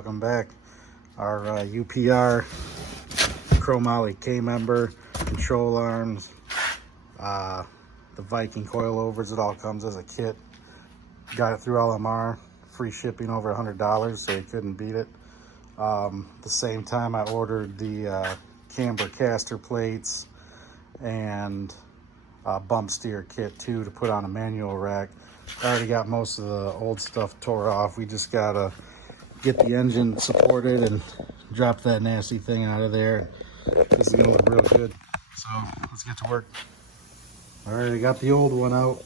welcome back. Our UPR Chromoly K-member, control arms, the Viking coilovers, it all comes as a kit. Got it through LMR, free shipping over $100, so you couldn't beat it. The same time I ordered the camber caster plates and bump steer kit too to put on a manual rack. I already got most of the old stuff tore off. We just gotta get the engine supported and drop that nasty thing out of there. This is gonna look real good. So let's get to work. All right, I got the old one out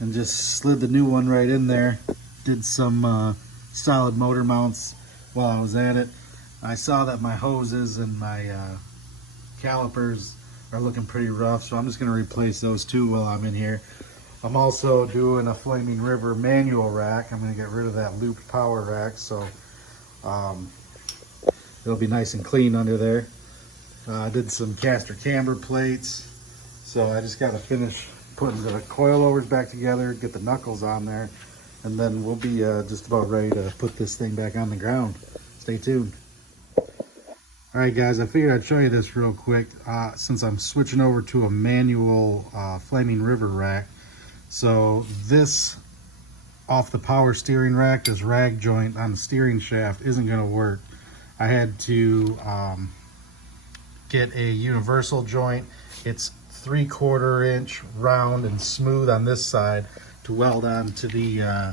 and just slid the new one right in there. Did some solid motor mounts while I was at it. I saw that my hoses and my calipers are looking pretty rough, so I'm just gonna replace those too while I'm in here. I'm also doing a Flaming River manual rack. I'm gonna get rid of that looped power rack, so it'll be nice and clean under there. I did some caster camber plates, so I just gotta finish putting the coilovers back together, get the knuckles on there, and then we'll be just about ready to put this thing back on the ground. Stay tuned. All right, guys, I figured I'd show you this real quick since I'm switching over to a manual Flaming River rack. So this off the power steering rack, this rag joint on the steering shaft isn't gonna work. I had to get a universal joint. It's 3/4 inch round and smooth on this side to weld on to the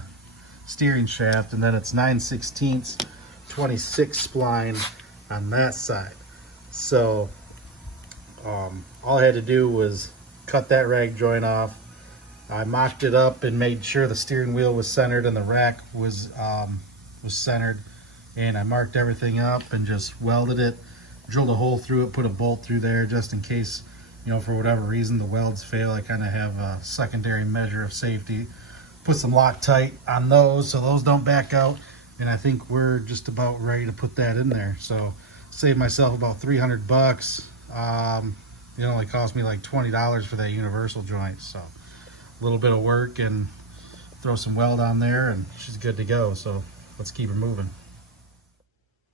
steering shaft, and then it's 9/16 26 spline on that side. So all I had to do was cut that rag joint off. I mocked it up and made sure the steering wheel was centered and the rack was centered, and I marked everything up and just welded it, drilled a hole through it, put a bolt through there just in case, you know, for whatever reason the welds fail. I kind of have a secondary measure of safety. Put some Loctite on those so those don't back out, and I think we're just about ready to put that in there. So saved myself about 300 bucks. It only cost me like $20 for that universal joint. So a little bit of work and throw some weld on there and she's good to go. So let's keep her moving.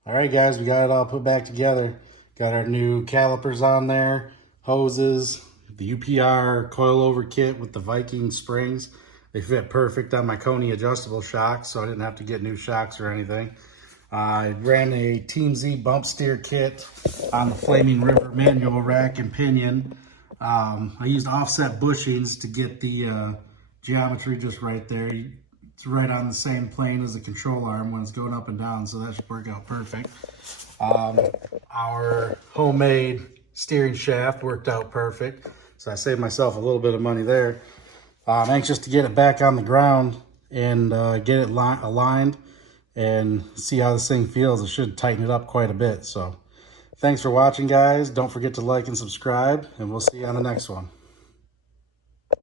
All right, guys, we got it all put back together. Got our new calipers on there, hoses, the UPR coilover kit with the Viking springs. They fit perfect on my Coney adjustable shocks, so I didn't have to get new shocks or anything. I ran a Team Z bump steer kit on the Flaming River manual rack and pinion. I used offset bushings to get the geometry just right there. It's right on the same plane as the control arm when it's going up and down, so that should work out perfect. Our homemade steering shaft worked out perfect, so I saved myself a little bit of money there. I'm anxious to get it back on the ground and get it aligned and see how this thing feels. It should tighten it up quite a bit. So thanks for watching, guys. Don't forget to like and subscribe, and we'll see you on the next one.